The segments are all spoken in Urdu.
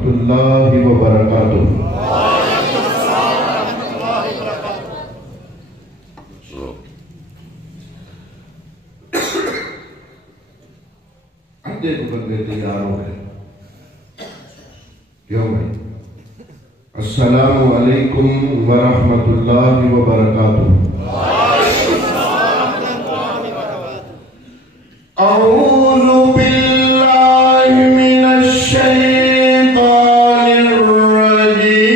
ورحمۃ اللہ وبرکاتہ۔ اندھے کو بندے تیار ہو گئے کیوں بھائی؟ السلام علیکم ورحمۃ اللہ وبرکاتہ۔ اعوذ باللہ من الشیطان الرجیم،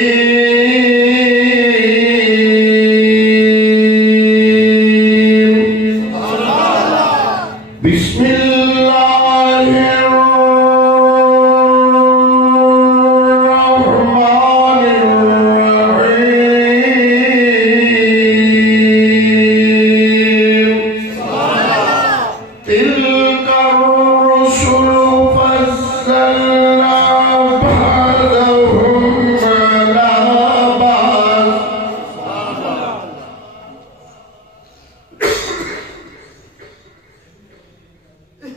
بسم اللہ الرحمن الرحیم۔ تلک الرسل فضلنا بعضهم على بعض۔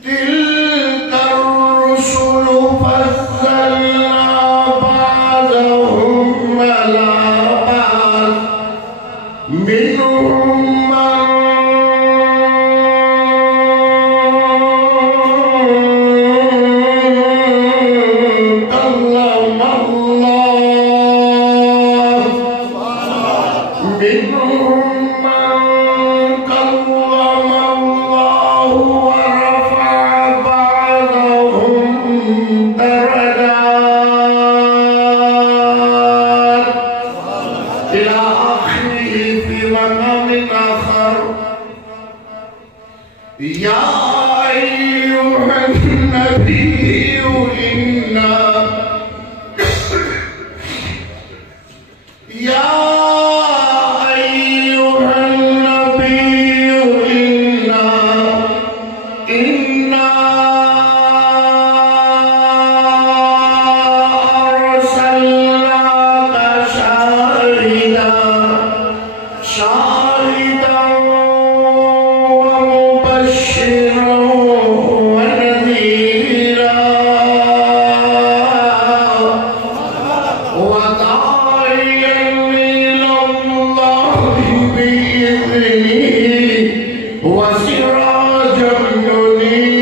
تلك الرسل فضلنا بعضهم على بعض، منهم من كلم الله، منهم من كلم الله ورفع بعضهم درجات إلى آخره في مقام آخر۔ يا أيها النبي إنا يا أيها النبي إنا أرسلناك شاهدا ومبشرا ونذيرا وداعيا إلى الله بإذنه وسراجا منيرا۔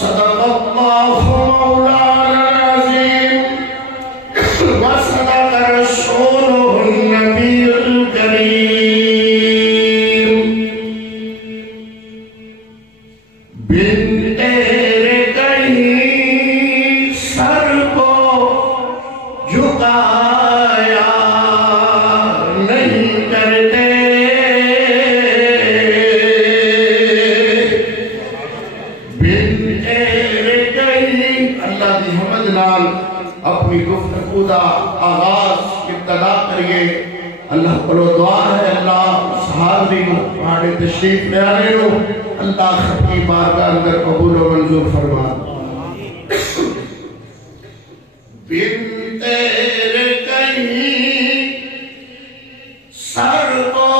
صدق الله مولانا العظيم وصدق رسوله النبي الكريم۔ بن تیرے کہیں سر کو جھکایا نہیں کرتے، بن تیرے کہیں۔ اللہ دی حمد نال اپنی گفتگو دا آغاز ابتدا کریے۔ اللہ کو دعا ہے اللہ صحابی پہاڑے تشریف لے آنے لو، اللہ خطی بارگاہ اندر قبول و منظور فرما۔ بن تیرے کہیں سر کو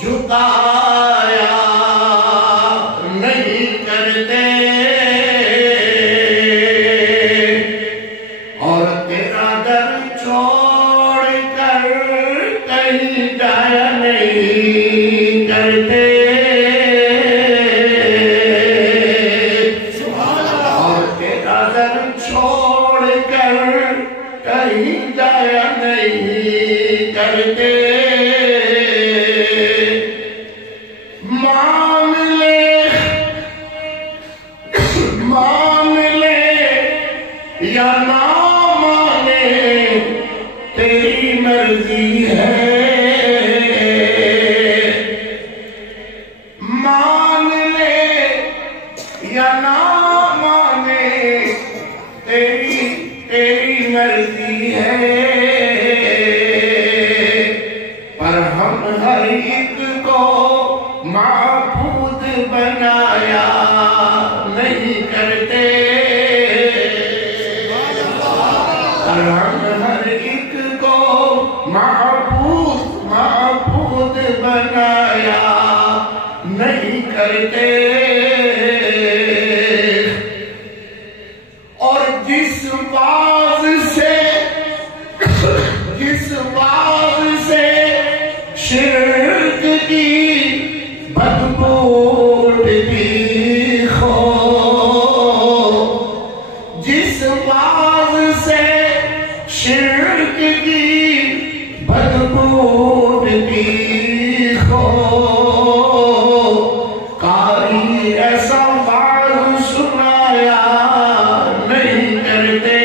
جھکایا نہیں کرتے، اور تیرا در چھوڑ کر کہیں جایا نہیں کرتے، اور تیرا در چھوڑ کر کہیں جایا نہیں کرتے۔ مان لے یا نہ مانے تیری مرضی ہے، مان لے یا نہ مانے تیری مرضی ہے، پر ہم ہر ایک کو معبود بنایا نہیں کرتے، پر ہم ہر ایک کو معبود بنایا نہیں کرتے، اور جس باز سے شرک کی بدبو اٹھتی ہو، جس باز سے شرک کی بدبو اٹھتی ہو، قاری ایسا باز سنایا نہیں کرتے،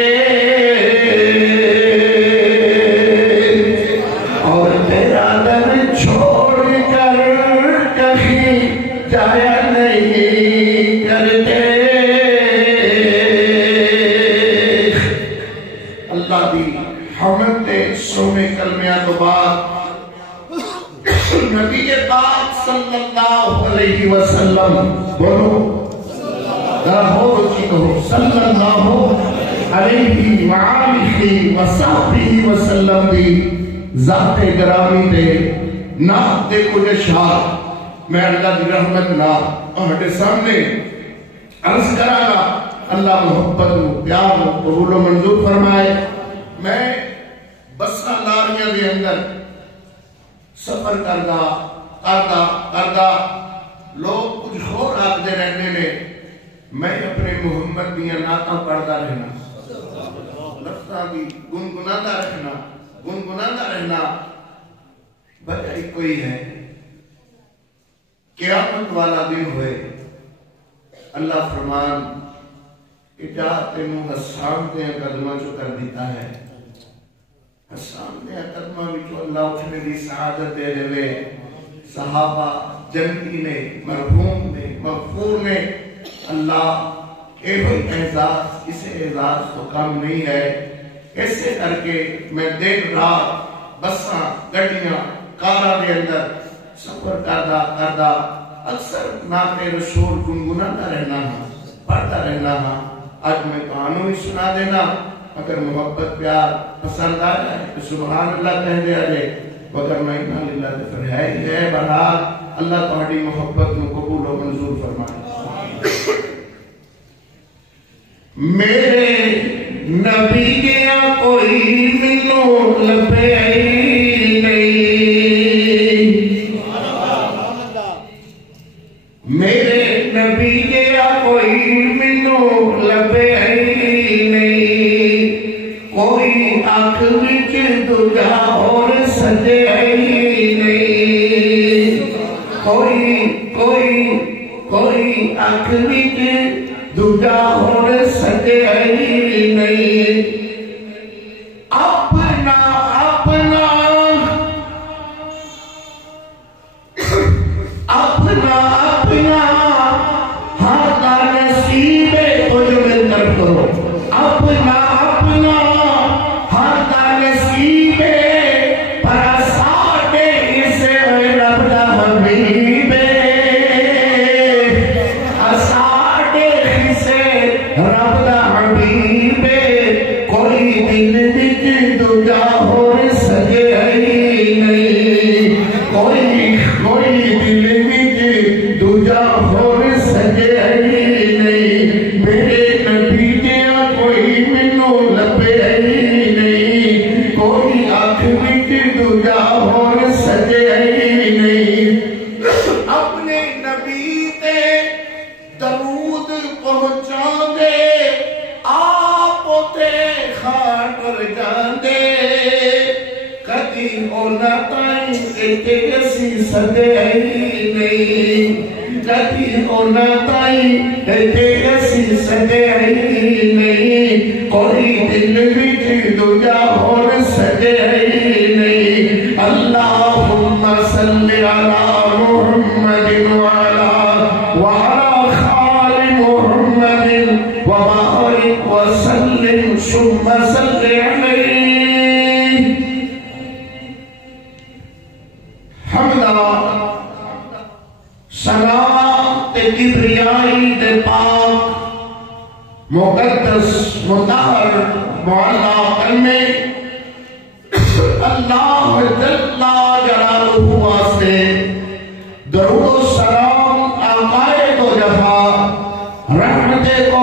اور تیرا در چھوڑ کر کہیں جایا نہیں کرتے۔ اللہ دی حمد دے سونے کلمیاں تو بعد نبی پاک صلی اللہ علیہ وسلم، بولو ذرا ہو بچی کہو، صلی اللہ علیہ وآلہ وصحبہ وسلم دی ذات گرامی دے نام دے کچھ اشعار میں اللہ دی رحمت نال اہڈے سامنے عرض کرانا۔ اللہ محبت و پیار و قبول و منظور فرمائے۔ میں بساں لاریاں دے اندر سفر کردہ لوگ کچھ اور آگدے رہنے نے، میں اپنے محمد دیاں نعتاں پڑھدا رہنا، لفظاں دی گنگناتا رہنا، وجہ ہی کوئی ہے، قیامت والا دن ہوئے اللہ فرمان کہ جا تینوں حسان دیا قدمہ جو کر دیتا ہے، حسان دیا قدمہ جو اللہ اٹھنے دی سعادت دے رہے، صحابہ جنتی نے، مرحوم نے، مغفور نے، اللہ اے ہوئی اعزاز، اسے اعزاز تو کم نہیں ہے۔ ایسے کر کے میں دن رات بساں گڑیاں کارا دے اندر سفر کردہ اکثر نعت رسول گنگناتا رہنا ہاں، پڑھتا رہنا ہاں۔ آج میں کہانوں ہی سنا دینا، اگر محبت پیار پسند آ جائے تو سبحان اللہ کہہ دیا جائے، اگر میں انا للہ دے پر ہے ہی ہے۔ بہرحال اللہ تہاڈی محبت نو قبول و منظور فرمائے۔ میرے نبی گیا کوئی منو لبے نہیں، میرے نبی گیا کوئی منو لبے نہیں، کوئی آنکھ وچ دوجا اور سجے نہیں، کوئی آنکھ وچ دوجا اور سجے نہیں، اپنا ہاتھا نصیب کچھ مل کر کرو، اپنا ہاتھا نصیب پر ساٹے اسے رب دا حبیب، ساٹے اسے رب دا حبیب، کوئی دل وچ دوجا اور سجے نہیں، کوئی دل وچ دوجا اور سجے نہیں، میرے نبی دیا کوئی منو لبے نہیں، کوئی آنکھ وچ دوجا اور سجے نہیں۔ اپنے نبی تے درود پہنچا دے، آپ تے خاطر جاندے، کدی اونا تائیں ایتے اسی سدے نہیں، کدی اونا تائیں ایتے اسی سدے نہیں، کوئی دل وچ دوجا اور سجے نہیں۔ اللہم صلی علی محمد وعلی آل محمد وبارک وسلم ثم صلی علیہ۔ حمدہ سلام تے کبریائی دے پاک مقدس مطہر معلا کلمے اللہ جل جلالہ واسطے درود و سلام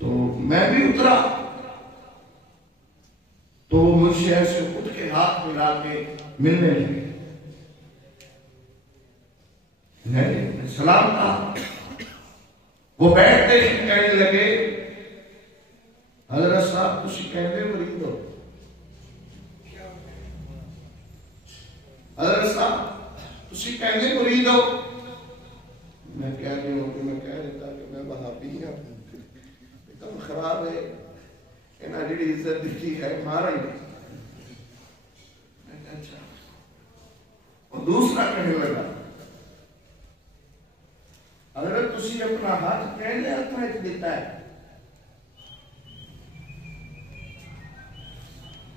تو میں بھی اترا تو وہ مجھ سے ایسے اٹھ کے ہاتھ ملا کے ملنے لگے. نہیں سلام کہا. وہ بیٹھتے ہی کہنے لگے حضرت صاحب تسی کہندے مرید ہو. حضرت صاحب تسی کہندے مرید ہو. میں کہہ رہی ہوں کہ میں کہہ دیتا کہ میں وہابی ہوں. کم خراب ہے انہاں جڑی عزت دیکھی ہے مارن گے. میں کہا اچھا. اور دوسرا کہنے لگا حضرت تسی اپنا ہاتھ پہلے ہاتھ میں دیتا ہے.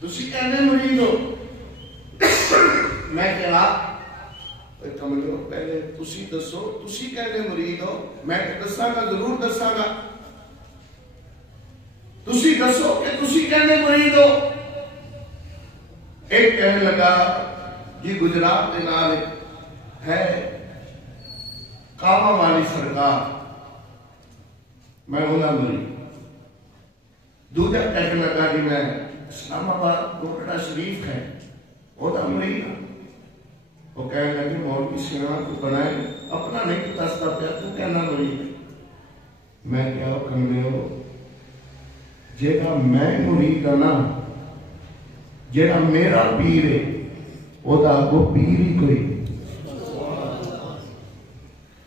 تسی کہنے مرید ہو. میں کہا کملو پہلے تسی دسو تسی کہنے مرید ہو. میں دساں گا ضرور دساں گا. تسی دسو کہ تسی کہنے مرید ہو. ایک کہنے لگا جی گجرات کے نال ہے کعبہ والی سرکار میں ہونا مرید. دوسرا کہنے لگا جی میں اسلام آباد گورنر شریف ہے وہ تو مرید ہوں. وہ کہنے لگے مولوی سینا کو بنائے اپنا نہیں دستا پیا تو کہنا مرید. میں کیا کرنے ہو جیڑا میں مرید ہوں نا جیڑا میرا پیر ہے وہ تو آگو پیر ہی کوئی.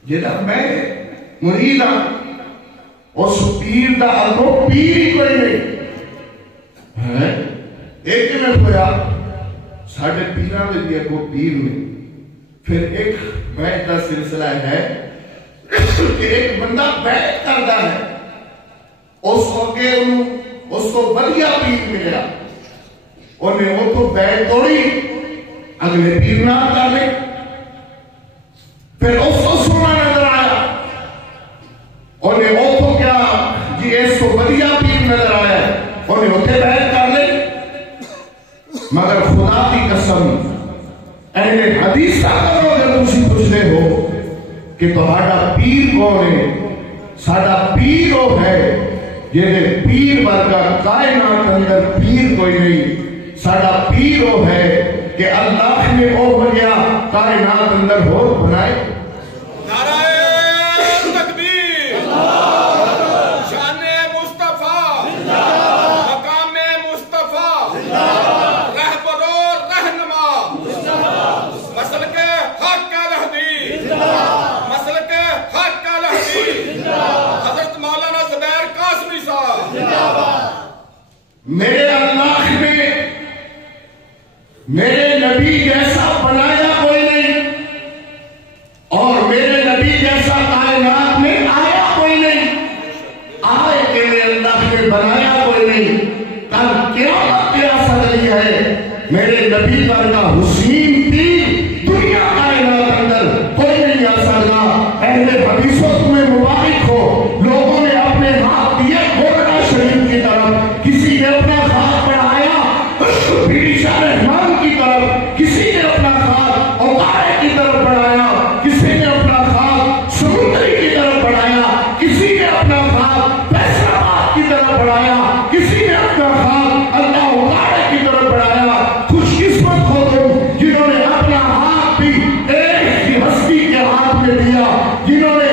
جیڑا میں مرید ہوں اس پیر دا آگو پیر ہی کوئی نہیں. ایک میں ہویا ساڑھے پیران میں بھی اگو پیر میں. پھر ایک بیعت کا سلسلہ ہے کہ ایک بندہ بیعت کردہ ہے اس وقت اس کو بڑھیا پیر ملیا. انہیں وہ تو بیعت توڑی اگلے پیر نہ کر لے. پھر اس کو سونا نظر آیا انہیں وہ تو کیا جی اس کو بڑھیا پیر نظر آیا انہیں ہوتے بیعت کر لے. مگر خدا کی قسم اہل حدیث کرو جب تسی پوچھتے ہو کہ تمہارا پیر کون ہے. ساڈا پیر وہ ہے جہے پیر ورگا کائنات اندر پیر کوئی نہیں. ساڈا پیر وہ ہے کہ اللہ نے وہ بنیا کائنات اندر ہو بنائے. نعرہ تکبیر شان مصطفیٰ مقام مصطفیٰ رہبر و رہنما مسلک حق کا لہدی مسلک حق کا لہدی حضرت مولانا زبیر قاسمی صاحب. میرے اللہ نے میرے نبی جیسا بنایا کوئی نہیں اور میرے نبی جیسا کائنات میں آیا کوئی نہیں. آئے کہ اللہ نے بنایا کوئی نہیں. کل قیامت کی آ سکتی ہے میرے نبی ورگا حسین بھی دنیا کائنات اندر کوئی نہیں آ سکتا. اہل حدیثوں تمہیں مبارک ہو. لوگوں نے اپنے ہاتھ دیے گورنر شریف کی طرف. کسی نے اپنا ہاتھ بڑھایا شاہ رحمان کی طرف. کسی نے اپنا ہاتھ اوقارے کی طرف بڑھایا. کسی نے اپنا ہاتھ سمندری کی طرف بڑھایا. کسی نے اپنا ہاتھ فیصل آباد کی طرف بڑھایا. کسی نے اپنا ہاتھ اللہ اوقارے کی طرف بڑھایا. خوش قسمت ہو تم جنہوں نے اپنا ہاتھ بھی ایک ہستی کے ہاتھ میں دیا. جنہوں نے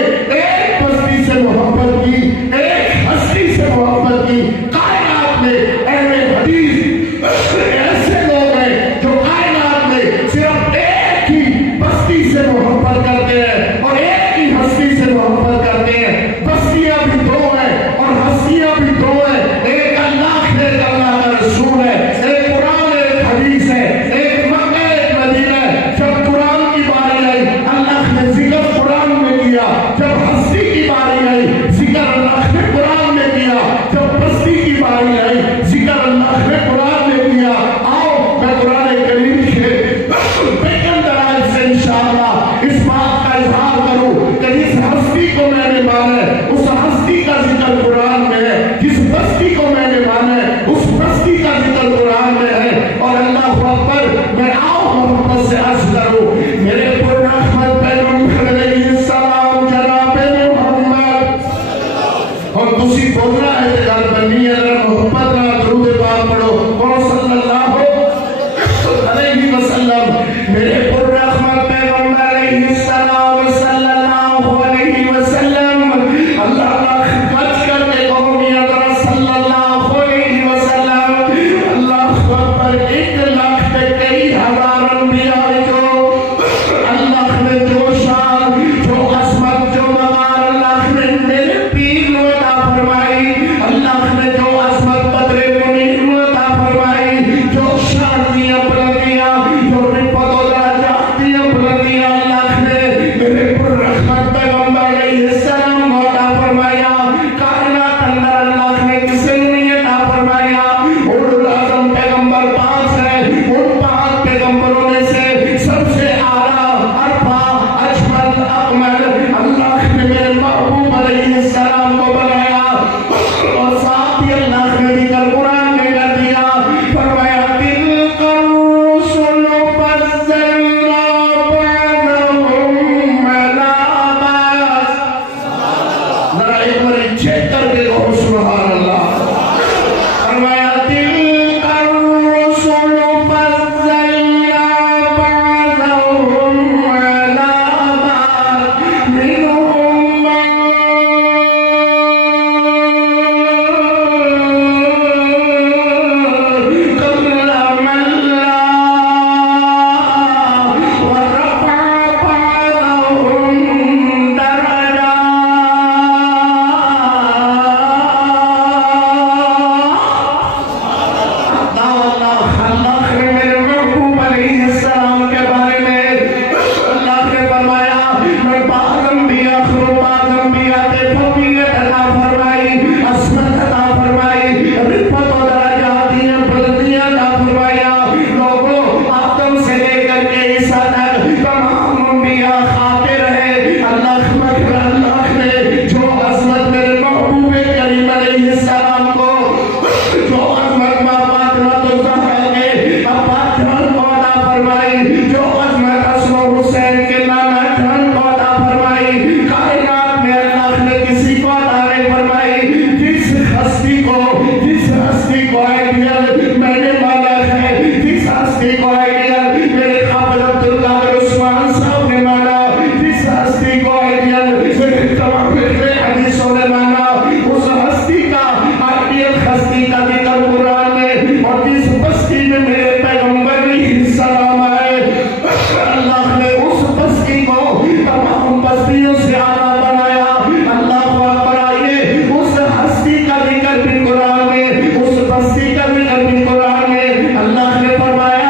ہستیوں سے آنا بنایا. اللہ اکبر. آئیے اس ہستی کا ذکر بھی قرآن میں, اس بستی کا ذکر بھی قرآن میں. اللہ نے فرمایا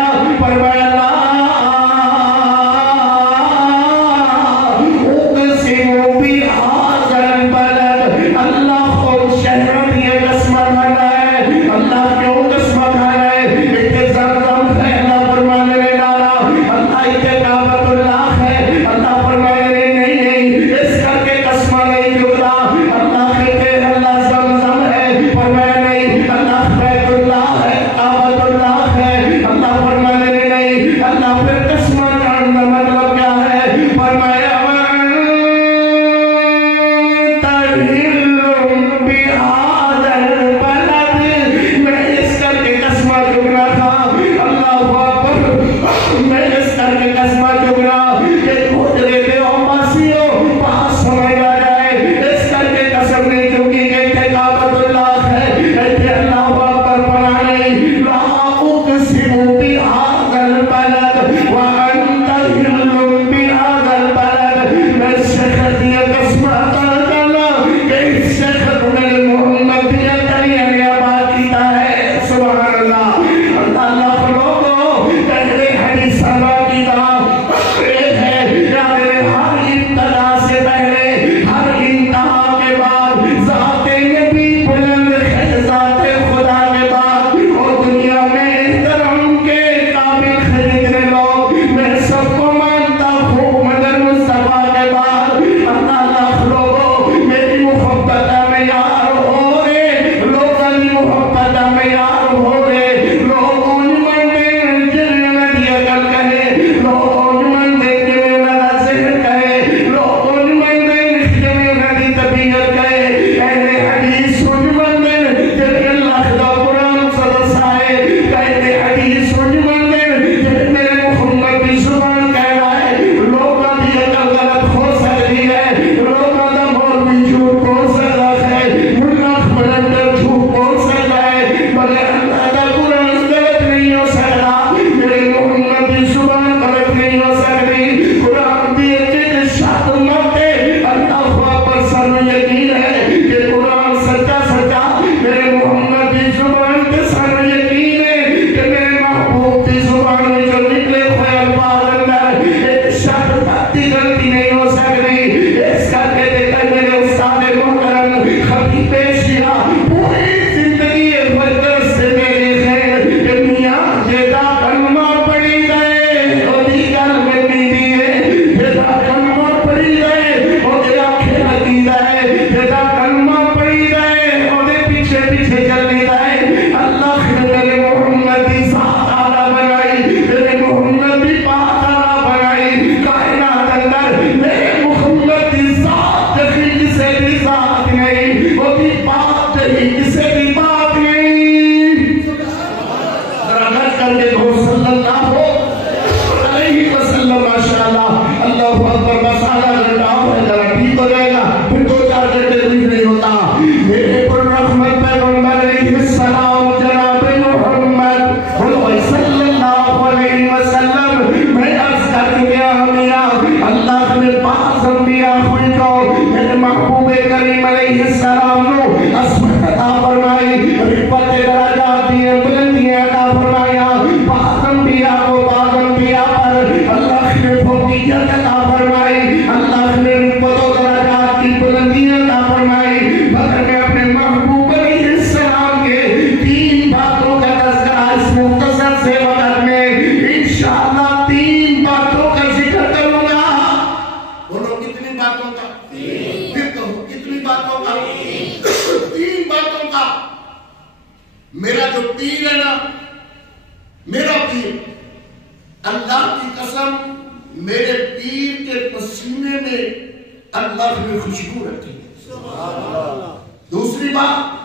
دوسری بات،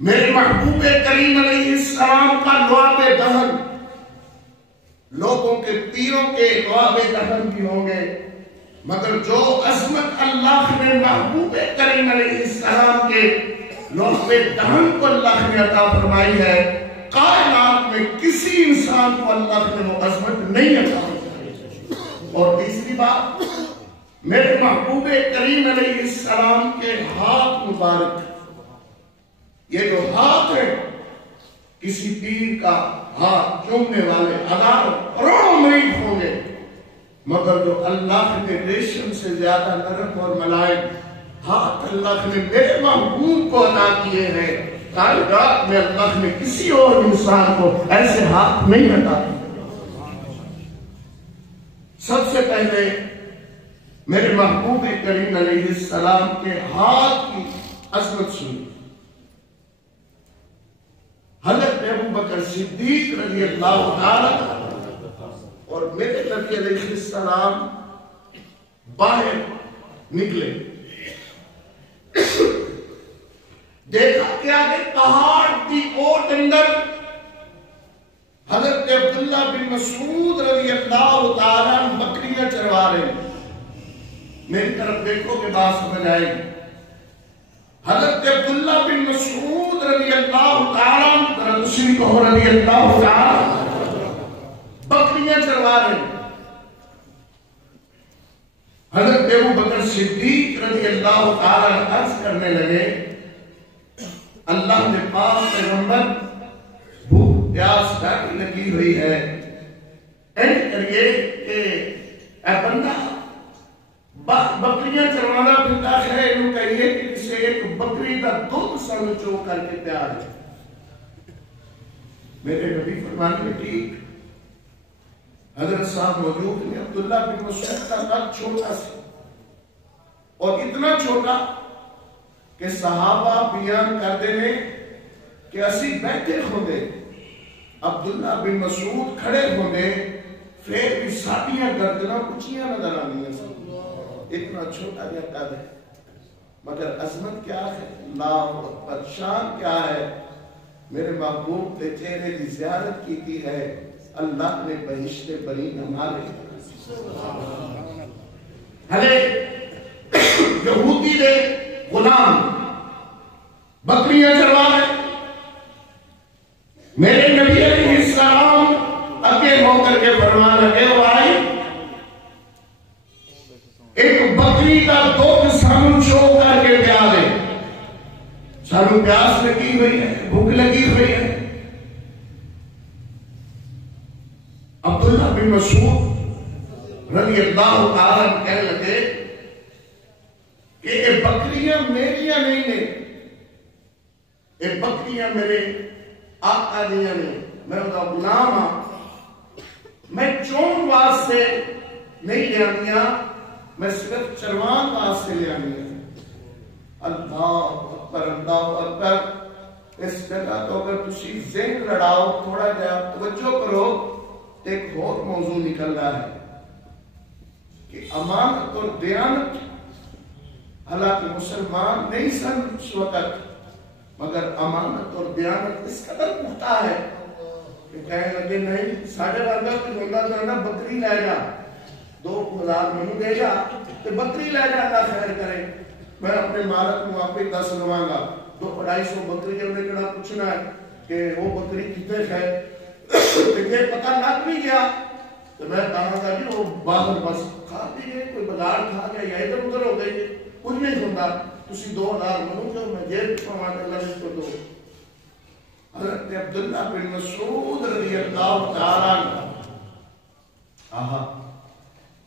میرے محبوب کریم علیہ السلام کا لعاب دہن لوگوں کے پیروں کے لعاب دہن بھی ہوں گے، مگر جو عظمت اللہ نے محبوب کریم علیہ السلام کے لعاب دہن کو اللہ نے عطا فرمائی ہے، کائنات میں کسی انسان کو اللہ نے وہ عظمت نہیں عطا فرمائی۔ اور تیسری بات، میرے محبوب کریم علیہ السلام کے ہاتھ مبارک، یہ جو ہاتھ ہے کسی پیر کا ہاتھ چومنے والے ہزاروں کروڑوں مرید ہوں گے، مگر جو اللہ نے ریشم سے زیادہ نرم اور ملائم ہاتھ اللہ نے میرے محبوب کو عطا کیے ہیں، کائنات میں اللہ نے کسی اور انسان کو ایسے ہاتھ نہیں عطا کیے۔ سب سے پہلے میرے محبوب کریم علیہ السلام کے ہاتھ کی عظمت سنی۔ حضرت ابو بکر صدیق رضی اللہ تعالی اور میرے نبی علیہ السلام باہر نکلے، دیکھا کہ آگے پہاڑ کی اوٹ اندر حضرت عبداللہ بن مسعود رضی اللہ تعالیٰ بکریاں چروا رہے ہیں۔ میری طرف دیکھو کہ بات سمجھ آئے گی۔ حضرت عبداللہ بن مسعود رضی اللہ تعالیٰ رضی اللہ تعالیٰ بکریاں چروا رہے ہیں۔ حضرت ابو بکر صدیق رضی اللہ تعالیٰ عرض کرنے لگے، اللہ نے پاک پیغمبر بھوک پیاس ڈاکی لگی ہوئی ہے، اینڈ کریے کہ اے بندہ بکریاں چروانا پھرتا ہے، انہوں کہیے کہ کسے ایک بکری کا دودھ سمجھو کر کے پیار ہے۔ میرے نبی فرمانے میں ٹھیک، حضرت صاحب موجود ہیں، عبداللہ بن مسعود کا قد چھوٹا سا اور اتنا چھوٹا کہ صحابہ بیان کر دینے کہ اسی بیٹھے ہوں گے، عبداللہ بن مسعود کھڑے ہوں گے، پھر بھی ساتھیاں گردناں کچھیاں نظر آنی ہیں۔ اتنا چھوٹا یا قد ہے، مگر عظمت کیا ہے، اللہ اکبر، شان کیا ہے۔ میرے محبوب کے چہرے کی زیارت کی ہے، اللہ نے بہشت بری نمالے۔ ہلے یہودی دے غلام بکریاں چروا رہے، میرے نبی علیہ السلام اگے ہو کر کے فرمان لگے، بھائی ایک بکری کا دودھ سانو شو کر کے پیا دے، سانو پیاس لگی ہوئی ہے، بھوک لگی ہوئی ہے۔ عبداللہ بن مسعود رضی اللہ تعالیٰ کہنے لگے کہ یہ بکریاں میریاں نہیں نے، یہ بکریاں میرے آقا دیاں نے، میں ان کا غلام ہاں، میں چون واسطے نہیں لے آنیاں، میں صرف چروان واسطے لے آنیاں۔ اللہ اکبر، اللہ اکبر۔ اس جگہ تو اگر تسی ذہن لڑاؤ، تھوڑا جا توجہ کرو، ایک اور موضوع نکل رہا ہے کہ امانت اور دیانت، حالانکہ مسلمان نہیں سن اس وقت، مگر امانت اور دیانت اس قدر پختہ ہے کہ کہنے لگے نہیں، ساڑھے ورگا کی بندہ تو ہے نا، بکری لے جا، 2000 منو دے جا تو بکری لے جا، اللہ خیر کرے، میں اپنے مالک میں واپس 10 لواں گا، 200-250 بکری جب نے کہنا پوچھنا ہے کہ وہ بکری کتنے ہے، یہ پتہ لگ بھی گیا تو میں کہا گا جی وہ باہر بس کھا دی گئے، کوئی بازار کھا گیا یا ادھر ادھر ہو گئی، کچھ نہیں سنتا، تسی 2000 منو جو میں جیب پہنچا کر اللہ اس کو دو۔ حضرت عبداللہ بن مسعود رضی اللہ تعالیٰ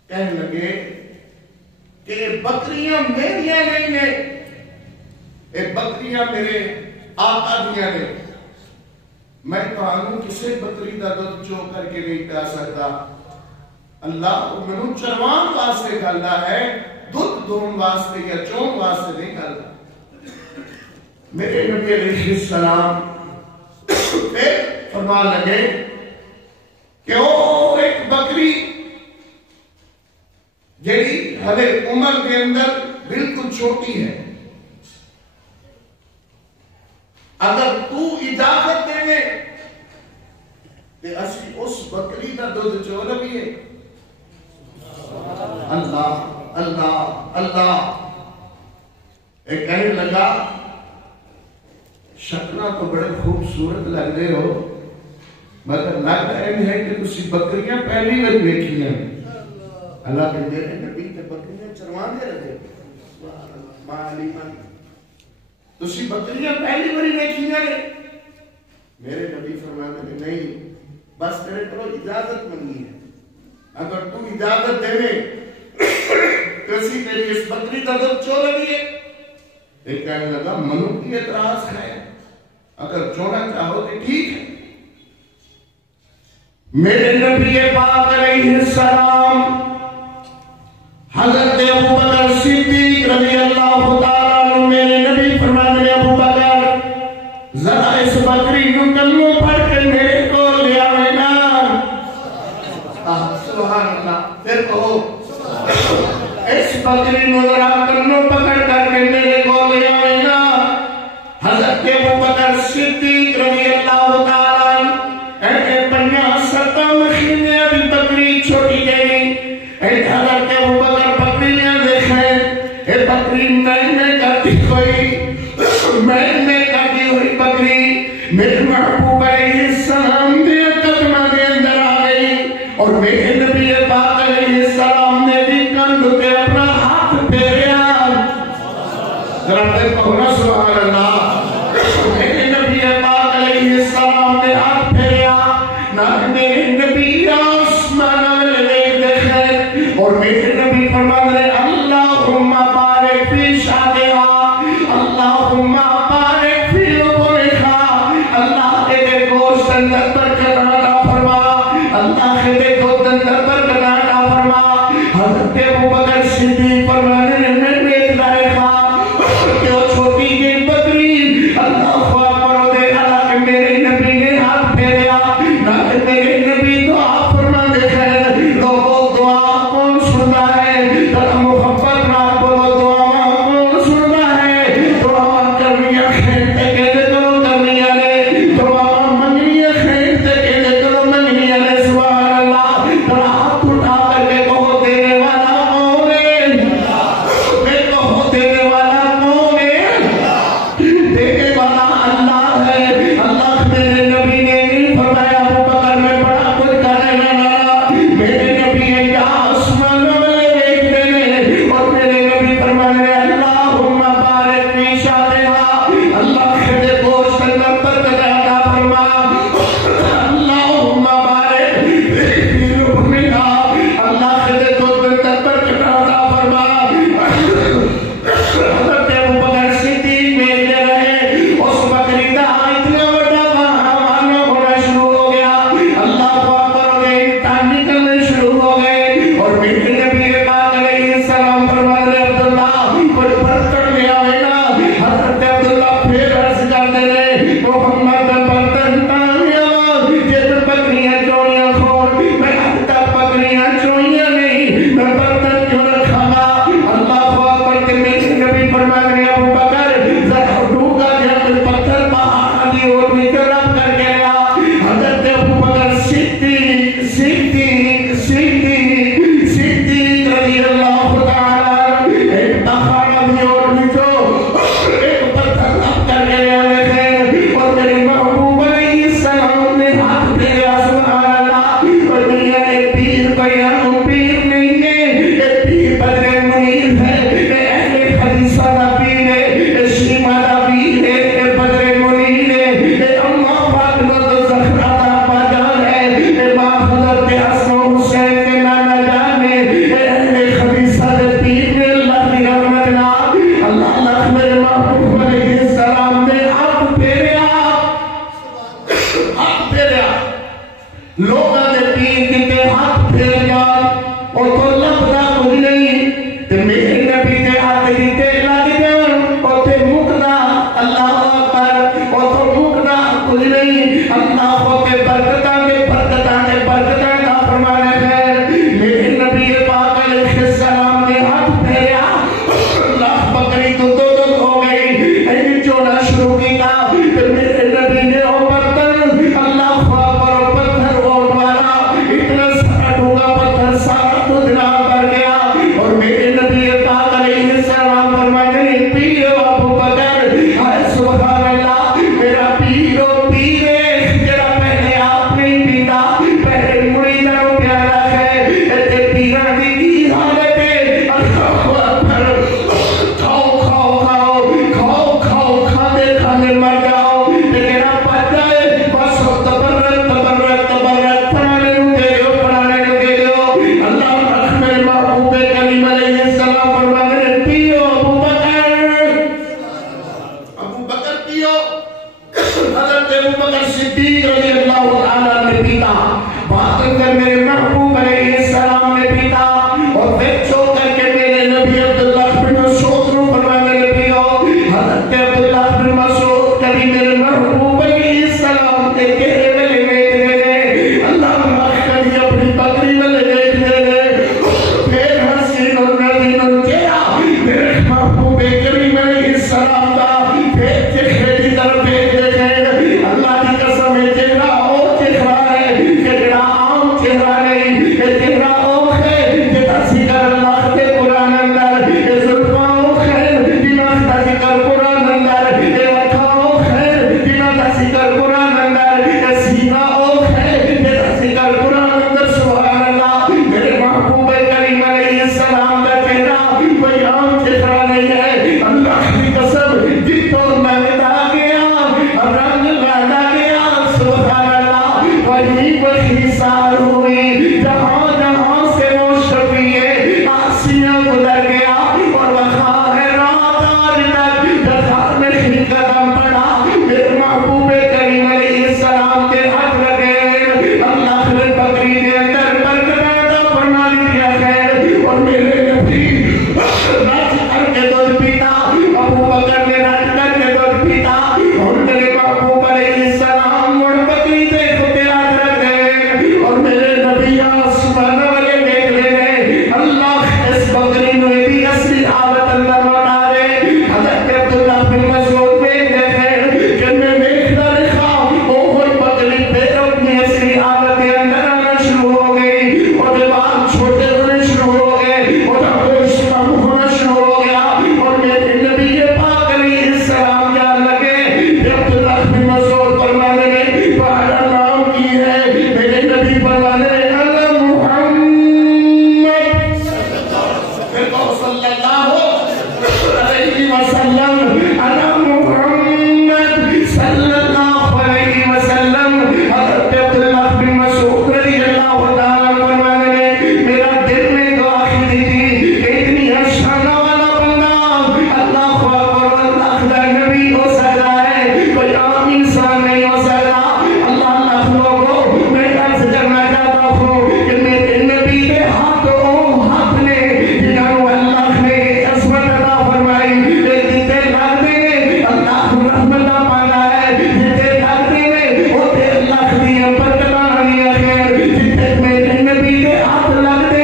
کہنے لگے کہ بکریاں میریاں نہیں نے، یہ بکریاں میرے آقا دیاں نے، میں کہانوں کسے بکری دا دودھ چو کر کے نہیں پیا سکتا، اللہ منو چروان واسطے کرنا ہے، دودھ دون واسطے یا چون واسطے نہیں کرنا۔ میرے نبی علیہ السلام پھر فرمان لگے کہ وہ ایک بکری جیڑی ہلے عمر کے اندر بالکل چھوٹی ہے، اگر تو اجازت دے میں کہ اسی اس بکری کا دودھ چو لگیے۔ اللہ اللہ اللہ، ایک کہنے لگا شکلہ تو بڑے خوبصورت لگ رہے ہو، مگر لگ رہے ہیں کہ تسی بکریاں پہلی بار دیکھی ہیں۔ اللہ کے میرے نبی کے بکریاں چروا دے تسی بکریاں پہلی باری دیکھیاں نے؟ میرے نبی فرماتے ہیں نہیں، بس میرے کو اجازت منگی ہے، اگر تو اجازت دے میں کسی تیری اس بکری کا دودھ چو لگی ہے۔ ایک کہنے لگا منو کی اعتراض ہے، اگر چونا چاہو تو ٹھیک ہے۔ میرے نبی پاک علیہ السلام حضرت ابو بکر صدیق رضی اللہ تعالیٰ عنہ، میرے نبی فرمانے ابو بکر ذرا اس بکری کو کلمہ پڑھ کے میرے کو لے آئے نا۔ سبحان اللہ، پھر کہو اس بکری کو ذرا کلمہ پکڑ کر کے میرے کو لے آئے نا۔ حضرت ابو بکر صدیق رضی اللہ تعالیٰ عنہ ایسے پنیا ستا مخینے ابھی بکری چھوٹی گئی، ایک حضرت ابو بکر بکریاں دیکھیں، اے بکری میں کرتی ہوئی، میں کرتی ہوئی بکری میرے محبوب علیہ السلام دے قدمہ دے اندر آ گئی، اور میرے نبی پاک علیہ السلام نے بھی کندھ پہ اپنا ہاتھ پھیریا۔ ذرا پھر کہو سبحان اللہ۔ میرے نبی پاک علیہ السلام نے ہاتھ پھیریا، نہ میرے نبی آسمان میں دیکھیں، اور میرے نبی فرمان رہے اللہم بارک فی شادہا، اللہم بارک فی لبنہا، اللہ کے دے گوشت اندر برکت عطا فرما، اللہ کے دے گوشت اندر برکت عطا فرما۔ حضرت ابو بکر صدیق فرمانے میں دیکھ رہے تھا کہ وہ چھوٹی گئی بکری اللہ اکبر دے اللہ کے میرے نبی نے ہاتھ پھیریا، نہ کہ میرے نبی دعا فرمانے ہیں۔ لوگوں دعا کون سنتا ہے؟ ذرا محبت نہ بولو، دعا کون سنتا ہے؟ دعا کرنیاں کھیلتے کہتے کرو کرنیاں نے، دعا منگنیاں کھیلتے کہتے کرو منگنیاں نے۔ سبحان اللہ، ذرا ہاتھ اٹھا کر کے کہو دینے والا کون ہے؟ صلی اللہ علیہ وسلم انا محمد صلی اللہ علیہ وسلم. حضرت عبداللہ بن مسعود رضی اللہ تعالیٰ فرمانے میں میرا دل میں دعا کی تھی کہ اتنی اشانہ والا بندہ اللہ اکبر اللہ خدا نبی ہو سکتا ہے, کوئی عام انسان نہیں ہو سکتا. اللہ لوگوں میں عرض کرنا چاہتا ہوں کہ میرے نبی کے ہاتھ نے جنہوں اللہ نے عظمت عطا فرمائی, جتنے لگتے اللہ رحمت پانا ہے, جتنے لگتے ہوتے اللہ کی برکت آنی ہے, جتنے میرے نبی کے ہاتھ لگتے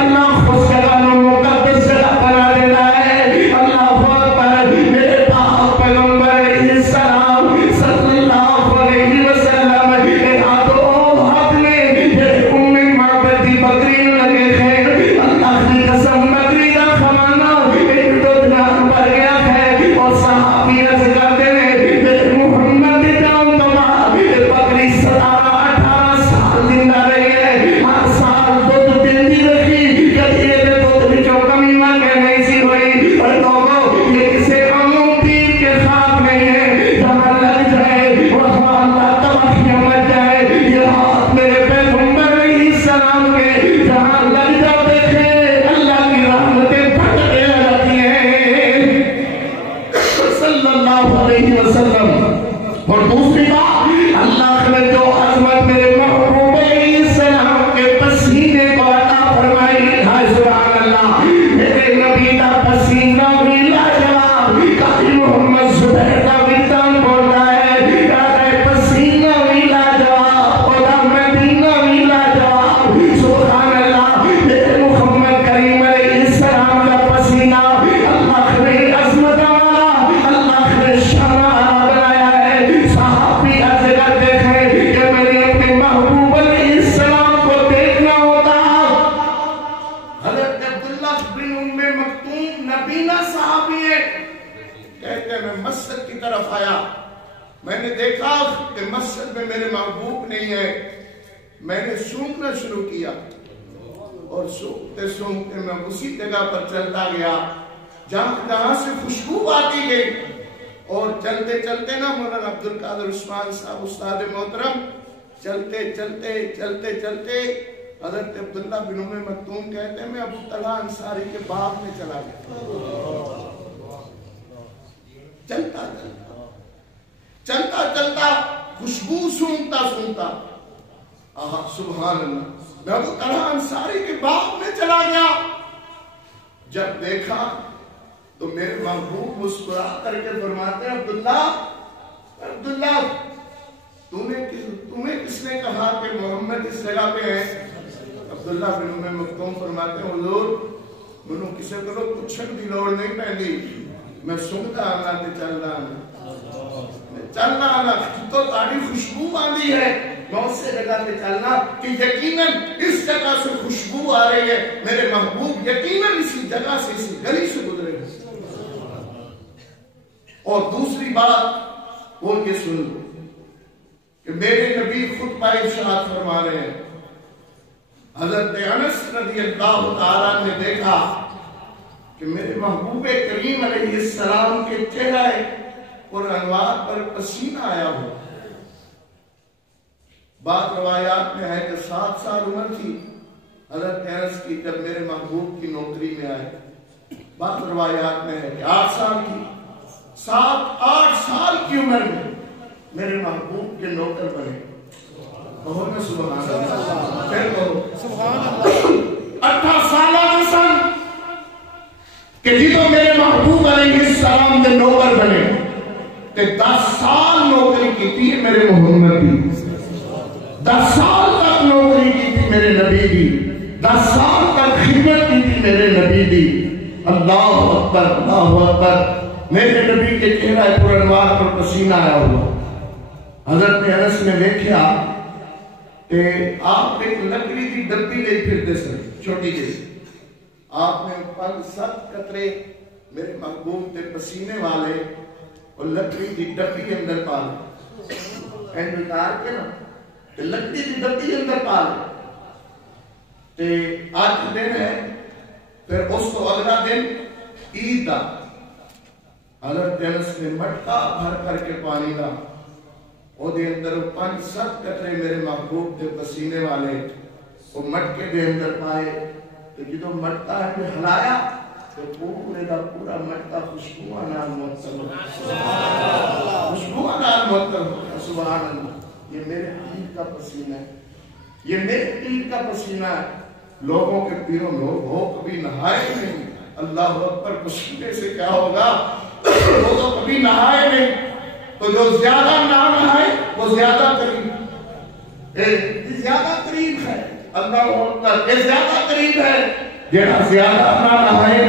اللہ خوش جگہ مقدس جگہ بنا دیتا ہے. اللہ اکبر. میرے پاک پیغمبر السلام صلی اللہ علیہ وسلم کے ہاتھ میں معبدی بکری لگے تھے. اللہ کی قسم بکری کا خمانہ ایک دو دن پر گیا ہے اور صحابی عرض کرتے ہیں میرے محمد جان تمہارا بکری 17-18 سال زندہ رہی ہے, ہر سال دودھ دیتی رکھی, کبھی یہ دودھ بچوں کمی مانگے نہیں سی ہوئی. اور لوگوں یہ کسی عموم پیر کے خواب نہیں ہے, جہاں لگ جائے وہاں اللہ تباہیاں مچ جائے. یہ ہاتھ میرے پیغمبر علیہ السلام کے جہاں لگ جاؤ دیکھے اللہ کی رحمتیں پھٹنے لگتی ہیں صلی اللہ علیہ وسلم. اور دوسری بات, اللہ نے جو عظمت میرے محبوب علیہ السلام کے پسینے کو عطا فرمائی, ہائے سبحان اللہ. میرے نبی کا پسینہ بھی لاجواب, قاری محمد زبیر کا ویتان بولتا ہے پسینہ بھی لاجواب, خدا مدینہ بھی لاجواب. سبحان اللہ. میرے محمد کریم علیہ السلام کا پسینہ اللہ نے عظمت والا, اللہ نے شان والا بنایا ہے. صحابی عرض کرتے ہیں کہ میں نے اپنے محبوب علیہ السلام کو دیکھنا ہوتا. حضرت عبداللہ بن ام مکتوم نبینا صحابی ہے, کہتے ہیں میں مسجد کی طرف آیا, میں نے دیکھا کہ مسجد میں میرے محبوب نہیں ہے. میں نے سونگنا شروع کیا اور سونگتے سونگتے میں اسی جگہ پر چلتا گیا جہاں سے خوشبو آتی گئی. اور چلتے چلتے نا مولانا عبدالقادر عثمان صاحب استاد محترم, چلتے چلتے چلتے چلتے حضرت عبداللہ بن ام مکتوم کہتے ہیں میں ابو طلحہ انصاری کے باغ میں چلا گیا. چلتا چلتا چلتا چلتا خوشبو سونگتا سونگتا سبحان اللہ میں ابو طلحہ انصاری کے باغ میں چلا گیا. جب دیکھا تو میرے محبوب مسکرا کر کے فرماتے ہیں عبداللہ تمہیں کس نے کہا کہ محمد اس جگہ پہ ہے؟ عبداللہ بن ام مکتوم فرماتے ہیں حضور منو کسے کرو پوچھن دی لوڑ نہیں پہنی, میں سنگتا آنا تے چلنا آنا تو تاری خوشبو آندی ہے, میں اس سے جگہ پہ چلنا کہ یقیناً اس جگہ سے خوشبو آ رہی ہے, میرے محبوب یقیناً اسی جگہ سے اسی گلی سے گزرے گا. اور دوسری بات وہ یہ سن لو کہ میرے نبی خطبہ ارشاد فرما رہے ہیں. حضرت انس رضی اللہ تعالیٰ نے دیکھا کہ میرے محبوب کریم علیہ السلام کے چہرے اور انوار پر پسینہ آیا ہوا. بعض روایات میں ہے کہ 7 سال عمر تھی حضرت انس کی جب میرے محبوب کی نوکری میں آئے. بعض روایات میں ہے کہ 8 سال کی 7-8 سال کی عمر میں میرے محبوب کے نوکر بنے. بہت میں سبحان اللہ. پھر کہو سبحان اللہ. 18 سالہ سن کہ جدو میرے محبوب علیہ السلام کے نوکر بنے تے 10 سال نوکری کی تھی میرے محمد کی, 10 سال تک نوکری کی تھی میرے نبی کی, 10 سال تک خدمت کی تھی میرے نبی کی. اللہ اکبر اللہ اکبر. میرے نبی کے چہرہ پر انوار پر پسینہ آیا ہوا. حضرت انس نے دیکھا کہ آپ ایک لکڑی کی ڈبی لے پھرتے سن چھوٹی جیسی, آپ نے 5-7 قطرے میرے محبوب کے پسینے والے اور لکڑی کی ڈبی اندر پا لے, اینڈ اتار کے نا لکڑی کی ڈبی اندر پا لے. آج دن ہے پھر اس کو اگلا دن عید دا حضرت انس نے مٹکا بھر کر کے پانی دا او دے اندر 5-7 قطرے میرے محبوب دے پسینے والے وہ مٹکے دے اندر پائے تو جدو مٹکا ہے پہ ہلایا تو پورے دا پورا مٹکا خوشبو نال معطر خوشبو نال معطر سبحان اللہ. یہ میرے پیر کا پسینہ ہے, یہ میرے پیر کا پسینہ ہے. لوگوں کے پیروں لوگ ہو کبھی نہائے نہیں, اللہ اکبر پسینے سے کیا ہوگا, وہ تو کبھی نہائے نہیں. تو جو زیادہ نہ نہائے وہ زیادہ قریب, زیادہ قریب ہے. اللہ اکبر, یہ زیادہ قریب ہے. جہاں زیادہ نہ نہائے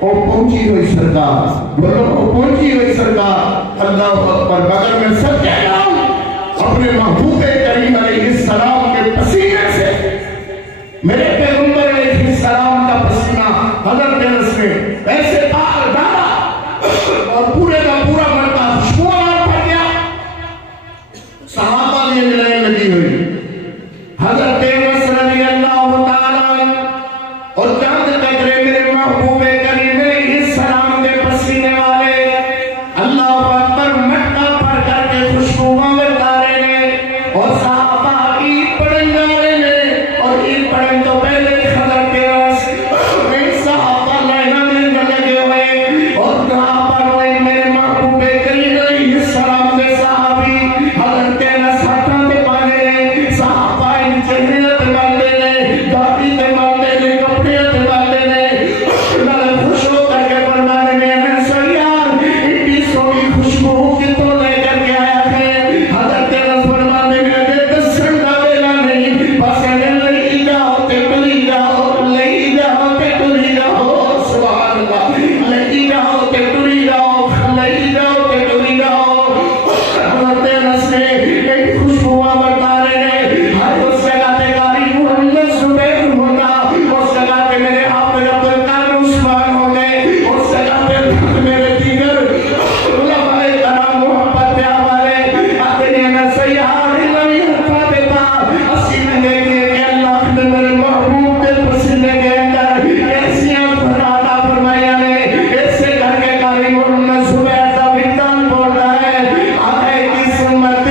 وہ پہنچی ہوئی سرکار, بولو وہ پہنچی ہوئی سرکار. اللہ اکبر. مگر میں سب کہہ رہا ہوں اپنے محبوب کریم علیہ السلام کے پسینے سے, میرے پیغمبر علیہ السلام کا پسینہ حضرت انس نے ایسے پار ڈالا اور پورے کا پورا مٹکا خوشبوار پڑ گیا. صحابہ نے ملائیں لگی ہوئی. حضرت انس رضی اللہ تعالیٰ اور چند قطرے میرے محبوب کریم علیہ السلام کے پسینے والے اللہ اکبر مٹکا پڑ کر کے خوشبوار ڈالے نے, اور صحابہ عید پڑھن جا رہے نے, اور عید پڑھن تو پہلے حضرت انس میں صحابہ لائنہ میں لگے ہوئے, اور جہاں پر وہی میرے محبوب کریم علیہ السلام کے صحابی حضرت انس ہاتھوں پہ باندھے نے, صحابہ ان چہرے پہ باندھے نے, داڑھی پہ باندھے نے, کپڑے پہ باندھے نے, نال خوش ہو کر کے فرمانے نے انس یار اتنی سونی خوشبو کتوں لے کر کے آیا ہے. حضرت انس فرمانے نے دسن دا ویلا نہیں, بس لے جاؤ تے ٹری جاؤ, لے جاؤ تے ٹری جاؤ. سبحان اللہ. لے جاؤ تے ٹری جاؤ, لے جاؤ تے ٹری جاؤ. حضرت انس نے ایک خوشبو بتا رہے نے, ہر اس جگہ تے قاری محمد زبیر ہوتا, اس جگہ پہ میرے حافظ عبد القادر عثمان ہوتے, اس جگہ پہ میرے دیگر علماء کرام محبت پہ آوارے آتے نے انس یار نمی حفا دیتا اسی میں دیکھے کہ اللہ نے میرے محبوب کے پسینے کے اندر ایسیاں بھرانا فرمایا نے. ایسے کر کے قاری محمد زبیر کا ویدان بول رہا ہے, آئے کی سمت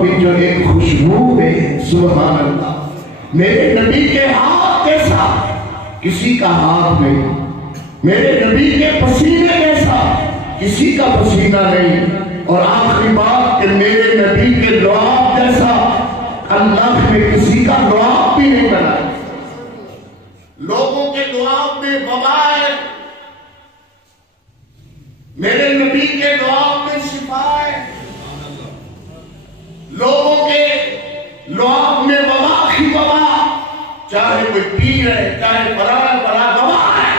بھی جو ایک خوشبو ہے، سبحان اللہ، میرے نبی کے ہاتھ جیسا کسی کا ہاتھ نہیں، میرے نبی کے پسینے جیسا کسی کا پسینہ نہیں، اور آخری بات کہ میرے نبی کے لعاب جیسا اللہ نے کسی کا لعاب بھی نہیں بنایا۔ لوگوں کے لعاب میں وبا ہے، میرے نبی کے لعاب میں شفا ہے۔ لوگوں کے لعاب میں وبا کی وبا، چاہے کوئی پیر ہے، چاہے بڑا وبا ہے،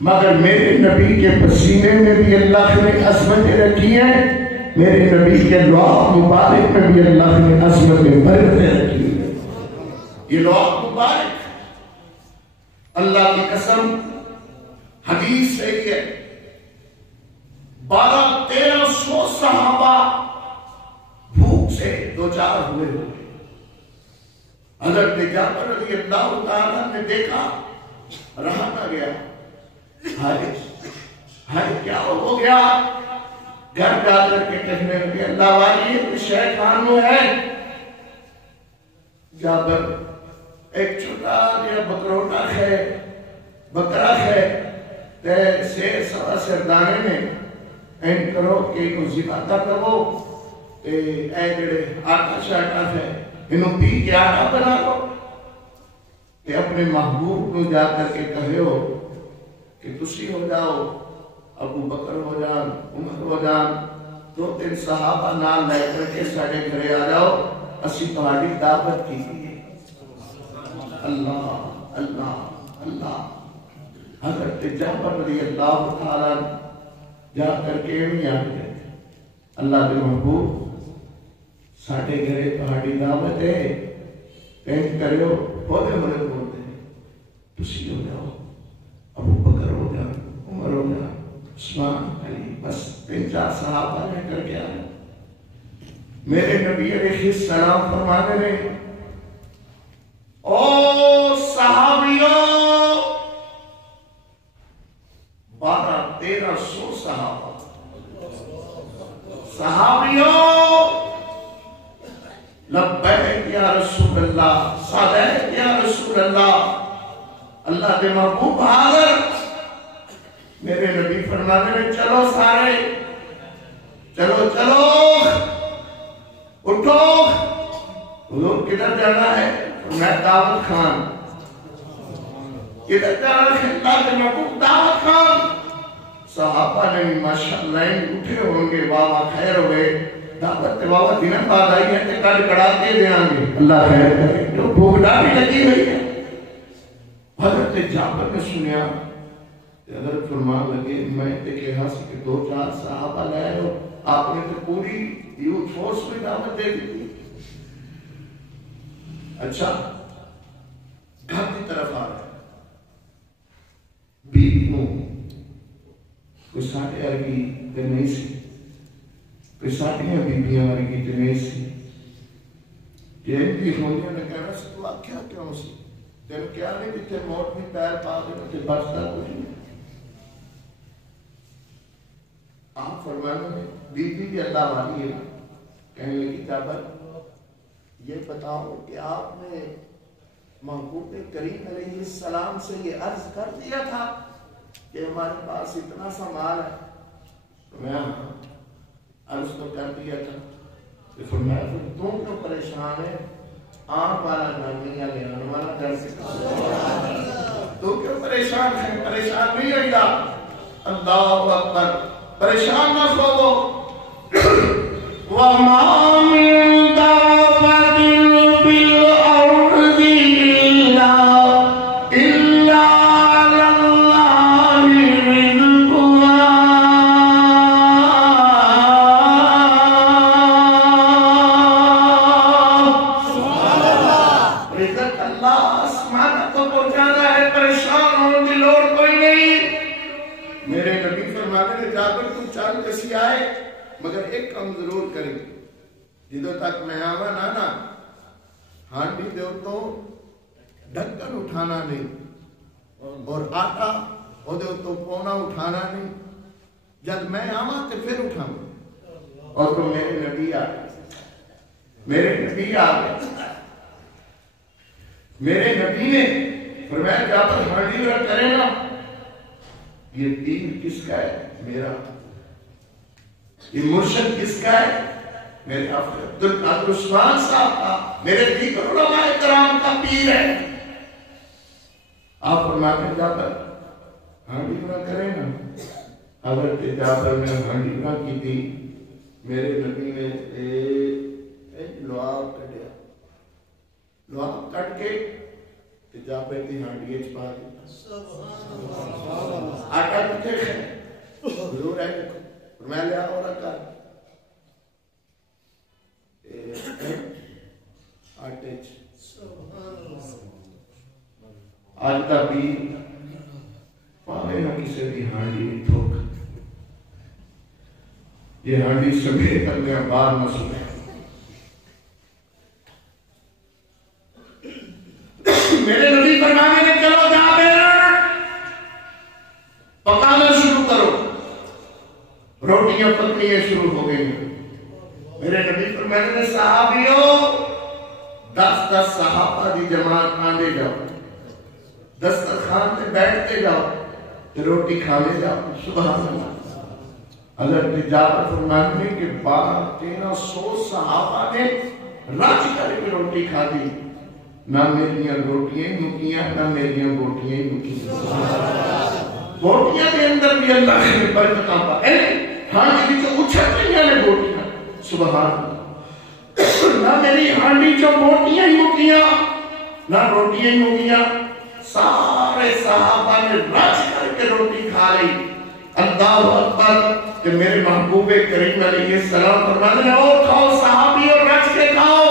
مگر میرے نبی کے پسینے میں بھی اللہ نے عظمتیں رکھی ہیں، میرے نبی کے لعاب مبارک میں بھی اللہ نے عظمتیں برکتیں رکھی ہیں۔ یہ لعاب مبارک، اللہ کی قسم، حدیث صحیح ہے، 1200-1300 صحابہ بھوک سے دوچار ہوئے ہوئے۔ حضرت جابر رضی اللہ تعالیٰ نے دیکھا، رہا نہ گیا، ہائے کیا ہو گیا؟ گھر جا کر کے کہنے لگے، اللہ والی یہ شے خان میں ہے۔ جابر ایک چھوٹا یا بکروٹا ہے، بکرا ہے، تے سیر سوا سردانے میں این کرو کہ انہوں زبادہ کرو، اے جڑے آٹا شاٹا ہے انہوں پی کے آٹا بنا لو، کہ اپنے محبوب کو جا کر کے کہے ہو کہ تسی ہو جاؤ، ابو بکر ہو جان، عمر ہو جان، 2-3 صحابہ نام لے کر کے ساڑھے گھرے آ جاؤ، اسی تمہاری دعوت کی ہے۔ اللہ اللہ اللہ، حضرت جابر رضی اللہ تعالیٰ جا کر کے نہیں آ گئے، اللہ کے محبوب ساڑھے گھرے تمہاری دعوت ہے، پینٹ کریو، بولے بولتے ہیں، تسی ہو جاؤ، ابو بکر ہو جان، عمر ہو جان، عثمان، علی، بس 3-4 صحابہ لے کر کے آئے۔ میرے نبی علیہ السلام فرمانے رہے، او صحابیوں، 1200-1300 صحابہ، صحابیوں، لبیک یا رسول اللہ، صدیق یا رسول اللہ، اللہ کے محبوب حاضر۔ میرے نبی فرمانے میں چلو سارے، چلو چلو اٹھو، حضور کدھر جانا ہے؟ میں دعوت خان، کدھر جانا ہے؟ اللہ کے محبوب دعوت خان۔ صحابہ نے ماشاءاللہ اٹھے ہوں گے، بابا خیر ہوئے، دعوت بابا دنوں بعد آئی ہے کہ کل کڑا کے دیں گے، اللہ خیر کرے، جو بھوک ڈالی لگی ہوئی ہے۔ حضرت جابر نے سنیا، حضرت فرمان لگے، میں تے کہا سی کہ 2-4 صحابہ لائے ہو، آپ نے تو پوری یوتھ فورس میں دعوت دے دی۔ اچھا، گھر کی طرف آ رہے، بیویوں کوئی ساڑھے ارگی تے نہیں سی، کوئی ساڑھیاں بیویاں ارگی تے نہیں سی، یہ بھی ہوندیاں نے کہنا سی تو آکھیا کیوں سی، تیرے کیا نہیں جتے موت میں پیر پا دینا تے بچتا کچھ نہیں۔ آپ فرمانے میں بیوی بھی اللہ والی ہے، کہنے لگی جابر یہ بتاؤ کہ آپ نے محبوب کریم علیہ السلام سے یہ عرض کر دیا تھا کہ ہمارے پاس اتنا سا مال ہے؟ میں عرض تو کر دیا تھا۔ فرمایا پھر تم کیوں پریشان ہے؟ آن والا گھر یا لے آنے والا گھر سے تو کیوں پریشان ہے؟ پریشان نہیں ہوئی گا، اللہ اکبر، پریشان نہ ہو۔ وَمَا مِن دَابَّةٍ فِي الْأَرْضِ إِلَّا عَلَى اللَّهِ رِزْقُهَا رزق اللہ آسمان کو پہنچانا ہے، پریشان ہونے کی لوڑ کوئی نہیں۔ میرے نبی فرماتے ہیں جابر تم چل کسی آئے مگر ایک کام ضرور کریں، جدو تک میں آوا نا ہانڈی دے تو ڈھکن اٹھانا نہیں، اور آٹا وہ دے تو پونا اٹھانا نہیں، جب میں آوا تو پھر اٹھاؤں۔ اور تو میرے نبی آئے میرے نبی آ گئے. میرے نبی نے فرمایا جعفر ہانڈی رکھ کرے نا. یہ دین کس کا ہے؟ میرا. یہ مرشد کس کا ہے؟ میرے حافظ عبد القادر عثمان صاحب کا. میرے دیگر علماء کرام کا پیر ہے. آپ فرماتے جعفر ہانڈی رکھ کرے نا. حضرت جعفر نے ہانڈی رکھ کی تھی. میرے نبی نے لوہا کٹیا. لوہا کٹ کے جعفر کی ہانڈی چھپا دی. آٹا کتے ہے حضور ہے میں لیا اور رکھا آٹے آج کا بھی پاوے نہ کسی بھی ہانڈی نہیں تھوک. یہ ہانڈی سمیت کرنے بعد نہ سنے. میرے نبی فرمانے نے چلو جعفر پکانا شروع کرو. روٹیاں پکنیاں شروع ہو گئی. میرے نبی فرمانے نے صحابیوں 10 صحابہ دی جماعت آنے جاؤ. دسترخوان پہ بیٹھتے جاؤ روٹی کھانے جاؤ. سبحان اللہ. حضرت جعفر فرمانے کہ 1200-1300 صحابہ نے رج کر کے روٹی کھا دی. نہ میریاں روٹیاں نکیاں نہ میریاں بوٹیاں نکیاں. بوٹیاں کے اندر بھی اللہ نے برکتاں پائے. ہانڈی جو اچھل رہی ہیں بوٹیاں. سبحان اللہ. نہ میری ہانڈی جو بوٹیاں ہی نکیاں نہ روٹیاں ہی نکیاں. سارے صحابہ نے رج کر کے روٹی کھا لی. اللہ اکبر. کہ میرے محبوب کریم علیہ السلام فرماتے ہیں اور کھاؤ صحابی اور رج کے کھاؤ.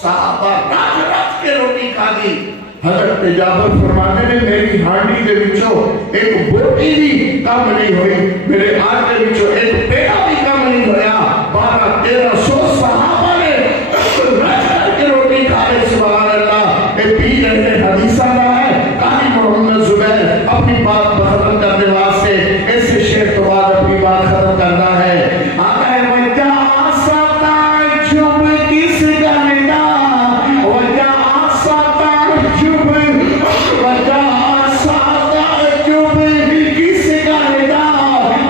صحابہ رج رج کے روٹی کھا دی. حضرت جعفر فرمانے نے میری ہانڈی کے وچوں ایک بوٹی بھی کم نہیں ہوئی. میرے ہاتھ کے وچوں ایک پیڑا بھی کم نہیں ہویا. 1200-1300 صحابہ نے رج کر کے روٹی کھا لی. سبحان اللہ. یہ پیر اہل حدیثہ کا ہے. قاری محمد زبیر اپنی بات ختم کرنے واسطے ایسے شعر تو بعد اپنی بات ختم کرنا ہے. آقا ہے وجہ آساتا جب کس گھنٹا وجہ آساتا جب وجہ آساتا جب کس گھنٹا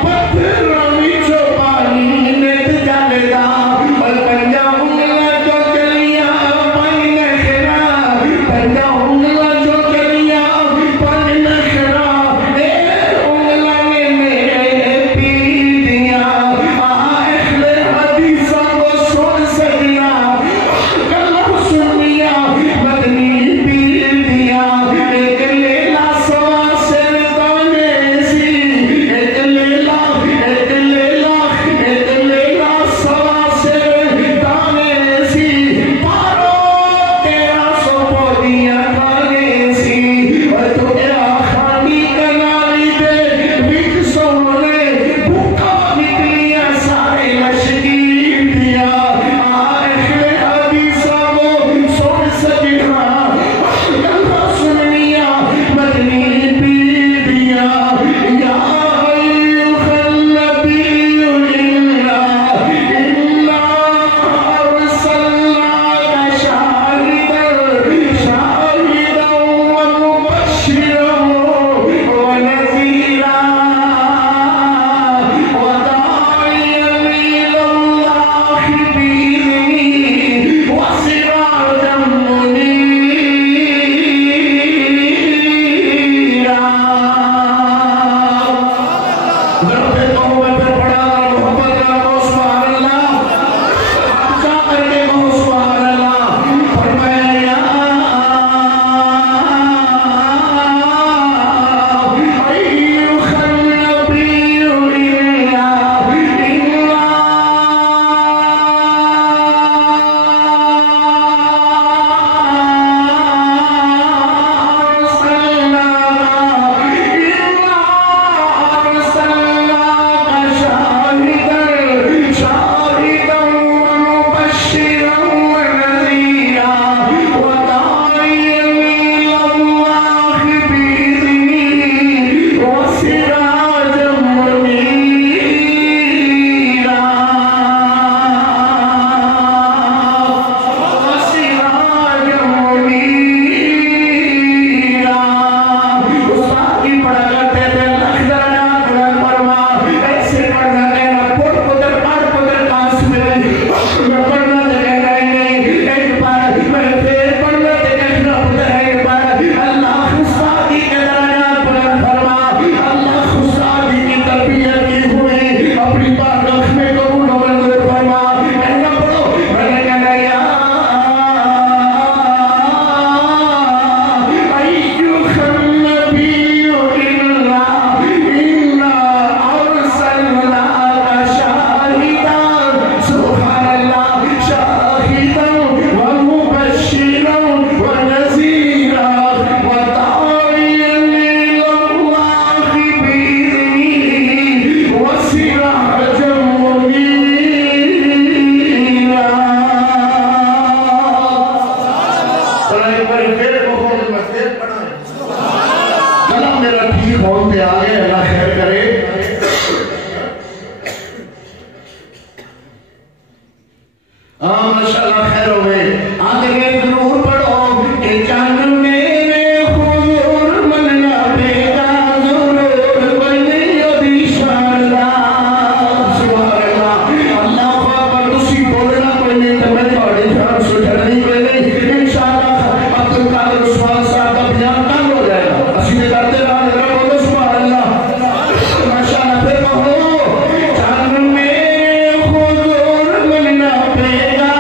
پتھر روی جو پانی نیت جانے دا اور پنجا انگلہ جو چلیا پانی نکھنا پنجا میرے پھر بہت میں پھر پڑھا گلا میرا ٹھیک ہوتے آگے اللہ خیر کرے ماشاءاللہ خیر ہوئے آگے ضرور پڑھو کہ چاند میرے حضور مننا بیگا ضرور بنی ابھی شاندار سبحان اللہ اللہ اکبر تسی بولنا کوئی نہیں تو میں تھوڑی جان سجھنی کوئی نہیں انشاءاللہ اب تو قادر عثمان صاحب کا بیان کم ہو جائے گا اسی نے کرتے رہا ذرا بولو سبحان اللہ ماشاءاللہ پھر کہو چاند میرے حضور مننا بیگا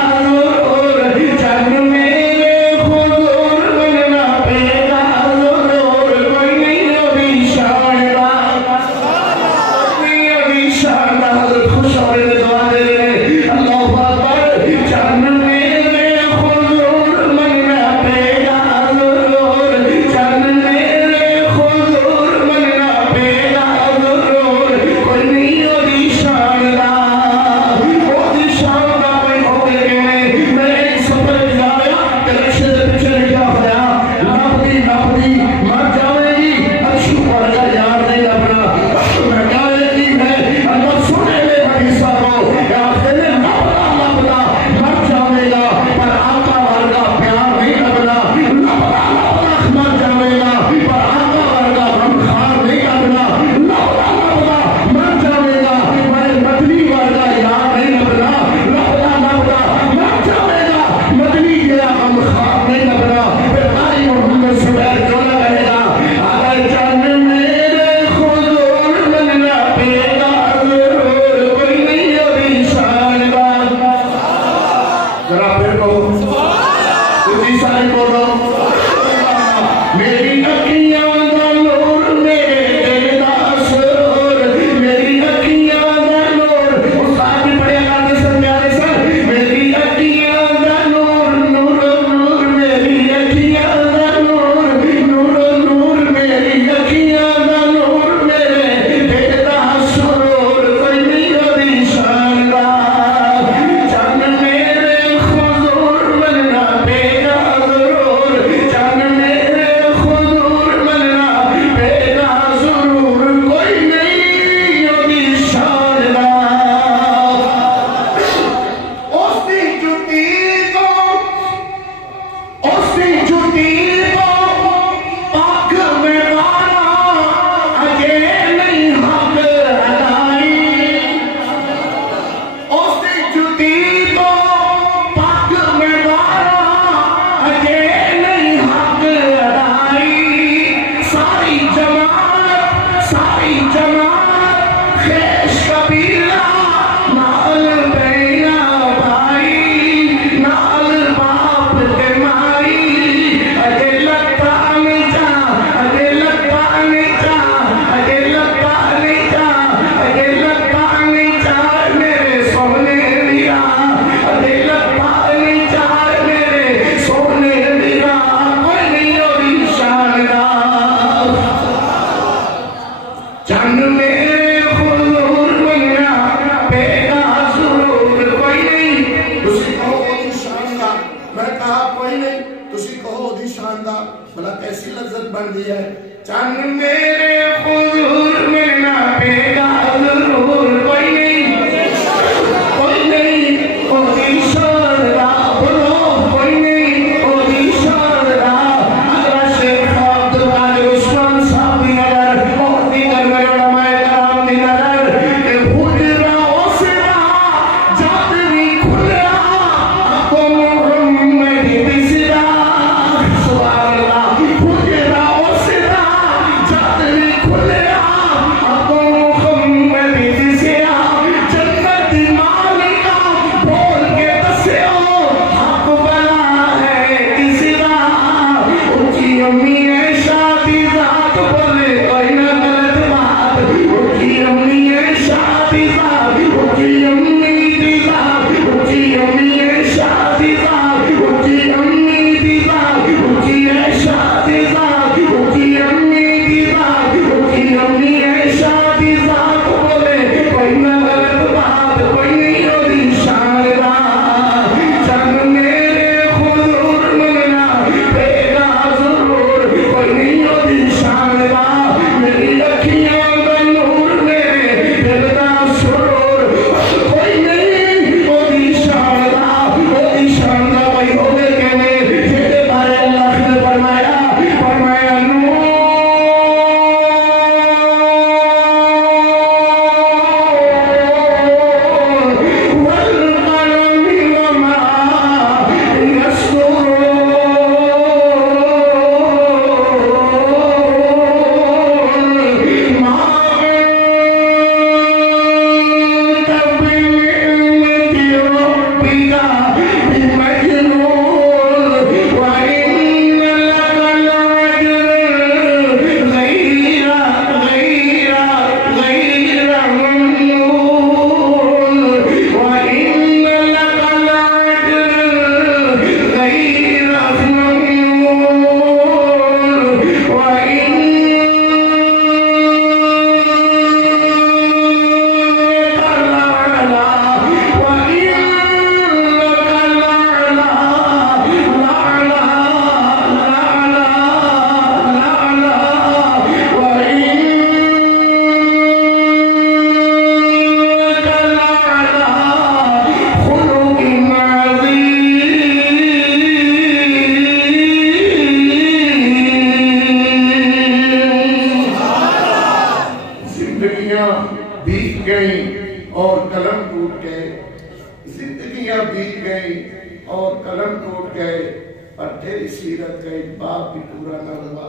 سیرت کا ایک باب بھی پورا نہ ہوا۔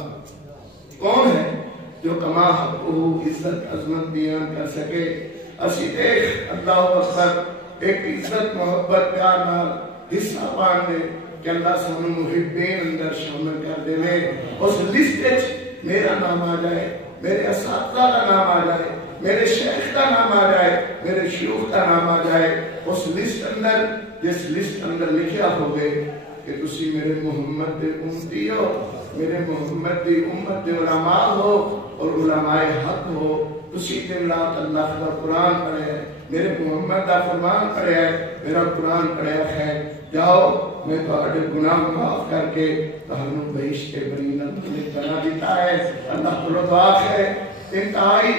کون ہے جو کما حقہ عزت عظمت بیان کر سکے؟ اسی دیکھ اللہ اکبر ایک عزت محبت پیار نال حصہ پان دے کہ اللہ سانو محبین اندر شامل کر دے میں اس لسٹ وچ میرا نام آ جائے، میرے اساتذہ کا نام آ جائے، میرے شیخ کا نام آ جائے، میرے شیوخ کا نام آ جائے، اس لسٹ اندر جس لسٹ اندر لکھیا ہوگے کہ تسی میرے محمد دے امتی ہو، میرے محمد دی امت دے علماء ہو اور علماء حق ہو، تسی دن رات اللہ کا قرآن پڑھے ہے، میرے محمد دا فرمان پڑھے ہے، میرا قرآن پڑھے ہے، جاؤ میں تو اڈے گناہ معاف کر کے تہنوں بہشت برینہ نے بنا دیتا ہے۔ اللہ کو دعا ہے انتہائی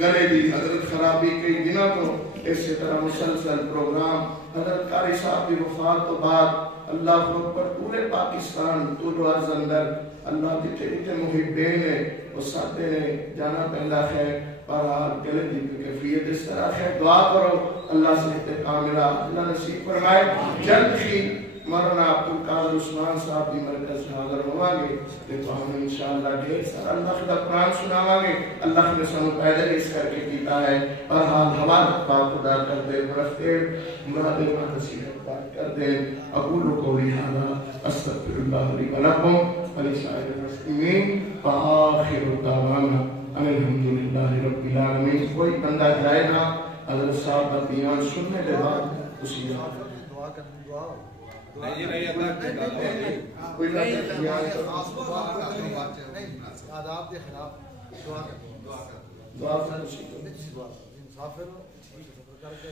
گلے دی حضرت خرابی کئی دنوں تو اسی طرح مسلسل پروگرام حضرت قاری صاحب کی وفات تو بعد اللہ اکبر پورے پاکستان طول و عرض اندر اللہ جتنے جتنے محبین نے وہ ساتھے نے جانا پہلا ہے، بہرحال گلے دی کیفیت اس طرح ہے، دعا کرو اللہ سے کاملہ اللہ نصیب فرمائے۔ جلد ہی مولانا عبدالقادر عثمان صاحب کی مرکز حاضر ہوا گے تو ہم انشاءاللہ ڈھیر سارا اللہ کا قرآن سناوا گے، اللہ نے سانو پیدا اس کر کے کیتا ہے۔ بہرحال حوالت پاک خدا کر دے، برفتے مراد نصیحت پاک کر دے۔ اقول قولی ھذا استغفر اللہ لی ولکم ولسائر المسلمین وآخر دعوانا ان الحمدللہ رب العالمین۔ کوئی بندہ جائے نا حضرت صاحب کا بیان سننے کے بعد اسی دعا کرنے دعا نہیں نہیں اللہ کوئی نہیں آداب کے خلاف دعا کریں، دعا کرنا اسی کو مسافر کر کے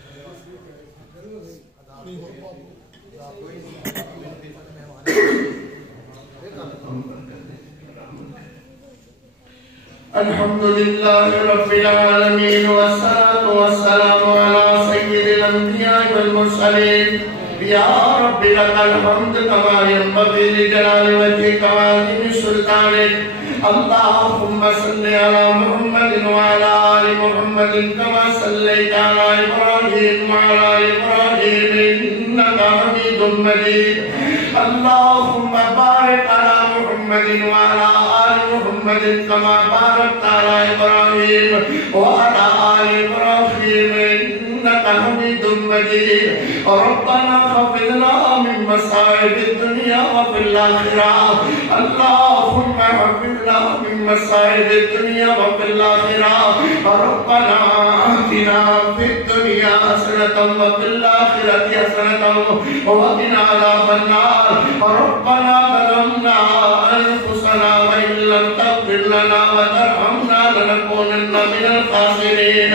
الحمد لله رب العالمين والصلاة والسلام على سيد الأنبياء والمرسلين يا رب لك الحمد كما ينبغي لجلال وجهك وعظيم سلطانك اللهم صل على محمد وعلى آل محمد كما صليت على إبراهيم وعلى آل إبراهيم إنك حميد مجيد اللهم بارك على محمد وعلى آل محمد كما باركت على إبراهيم وعلى آل إبراهيم إنك حميد مجيد ربنا خفض لنا من مصائب الدنيا وفي الآخرة اللهم خفض لنا من مصائب الدنيا وفي الآخرة ربنا آتنا في الدنيا حسنة وفي الآخرة حسنة وقنا عذاب النار ربنا ظلمنا أنفسنا وإن لم تغفر لنا وترحمنا لنكونن من الخاسرين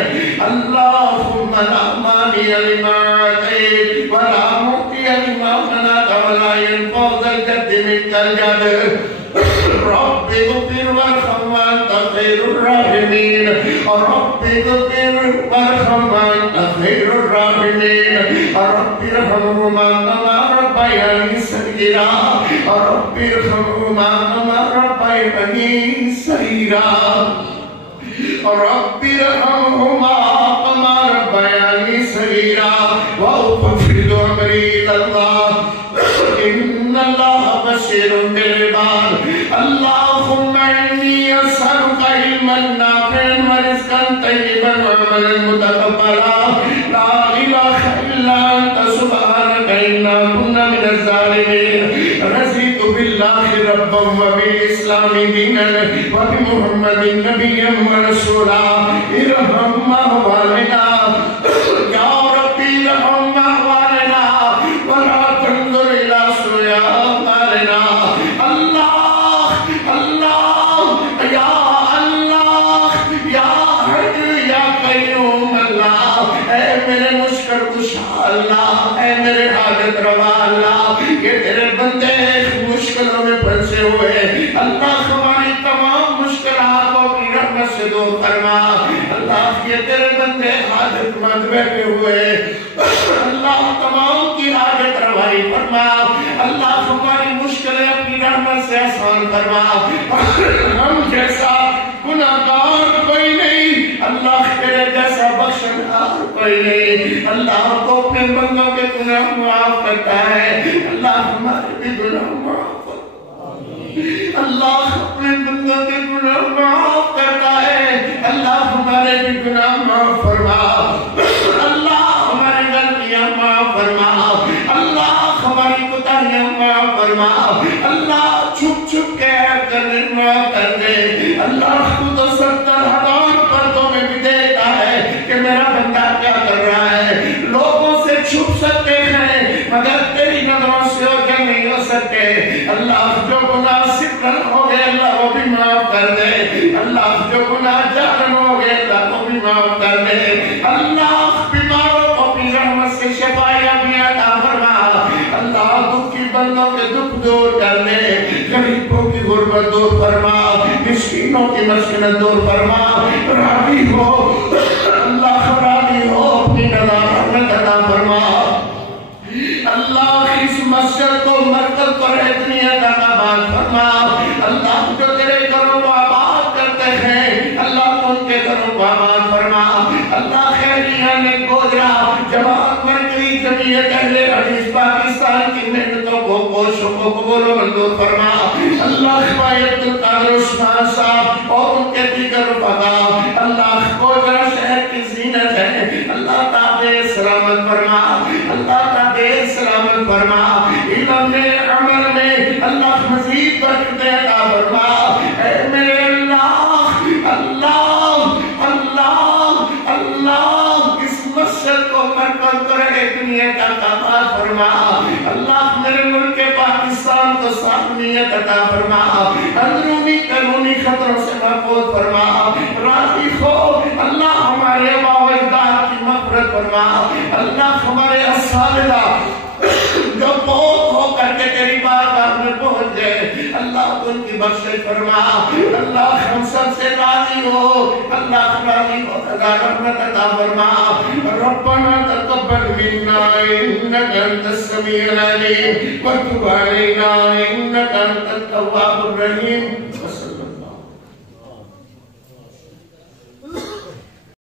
اللهم لا مانع لما أعطيت ولا معطي لما منعت ولا ينفع ذا الجد منك الجد رب اغفر وارحم وأنت خير الراحمين رب اغفر وارحم وأنت خير الراحمين رب ارحمهما كما ربياني صغيرا رب ارحمهما كما ربياني صغيرا رب ارحمهما كما ربياني صغيرا وأفوض أمري إلى الله إن الله بصير بالعباد اللهم إني أسألك علما نافعا ورزقا طيبا وعملا متقبلا لا إله إلا أنت سبحانك إنا كنا من الظالمين رضيت بالله ربا وبالإسلام دينا وبمحمد نبيا ورسولا ارحم أهوالنا يا ربي ارحم أهوالنا ولا تنظر إلى سوء أعمالنا الله الله يا الله يا حي يا قيوم الله اے میرے مشکل کشا اللہ اے میرے حاجت روا اللہ یہ تیرے بندے مشکلوں میں پھنسے ہوئے اللہ ہماری تمام مشکلات کو اپنی رحمت سے دور فرما اللہ یہ تیرے بندے حاجت مند بیٹھے ہوئے اللہ تمام کی حاجت روائی فرما اللہ ہماری مشکلیں اپنی رحمت سے آسان فرما ہم جیسا گناہگار کوئی نہیں اللہ تیرے جیسا بخشنہار کوئی نہیں اللہ تو اپنے بندوں کے گناہ معاف کرتا ہے اللہ ہمارے بھی گناہ معاف اللہ چھپ چھپ کے کرنے معاف کر دے اللہ تو 70,000 پردوں میں بھی دیکھتا ہے کہ میرا بندہ کیا کر رہا ہے لوگوں سے چھپ سکتے ہیں مگر تیری نظروں سے اوجھل نہیں ہو سکتے اللہ جو گناہ سرن ہو گئے اللہ وہ بھی معاف کر دے اللہ جو گناہ جہرن ہو گئے اللہ وہ بھی معاف کر دے اللہ بیماروں کو بھی رحمت سے شفایا بھی عطا فرما اللہ دکھی بندوں کے دکھ دور کر دے غریبوں کی غربت دور فرما مسکینوں کی مسکنت دور فرما راضی ہو اللہ راضی ہو اپنی نظر رحمت عطا فرما اللہ اس مسجد کو مرکز پر اتنیت آباد فرما اللہ جو تیرے گھروں کو آباد کرتے ہیں اللہ ان کے گھروں کو آباد فرما اللہ خیریہ نے گوجرا جماعت مرکزی جمعیت اہل حدیث پاکستان کی محنتوں کو کوششوں کو قبول و منظور فرما اللہ خواہ عبدالقادر عثمان صاحب اور ان کے دیگر رفقا اللہ گوجرا شہر کی زینت ہے اللہ تعالی سلامت فرما اللہ تعالی سلامت فرما علم میں عمل میں اللہ مزید برکت عطا فرما اے میرے اللہ اللہ اللہ اللہ اس مسجد کو مرکز کرے دنیا کا آباد فرما اللہ میرے ملک پاکستان کو سالمیت عطا فرما اندرونی قانونی خطروں سے محفوظ فرما راضی ہو اللہ ہمارے آبا و اجداد کی مغفرت فرما اللہ ہمارے اساتذہ جو بہت ہو کر کے تیری بارگاہ میں پہنچ گئے اللہ ان کی بخشش فرما اللہ ہم سب سے راضی ہو اللہ راضی ہو خدا رحمت عطا فرما ربنا تقبل منا انك انت السميع العليم وتب علينا انك انت التواب الرحيم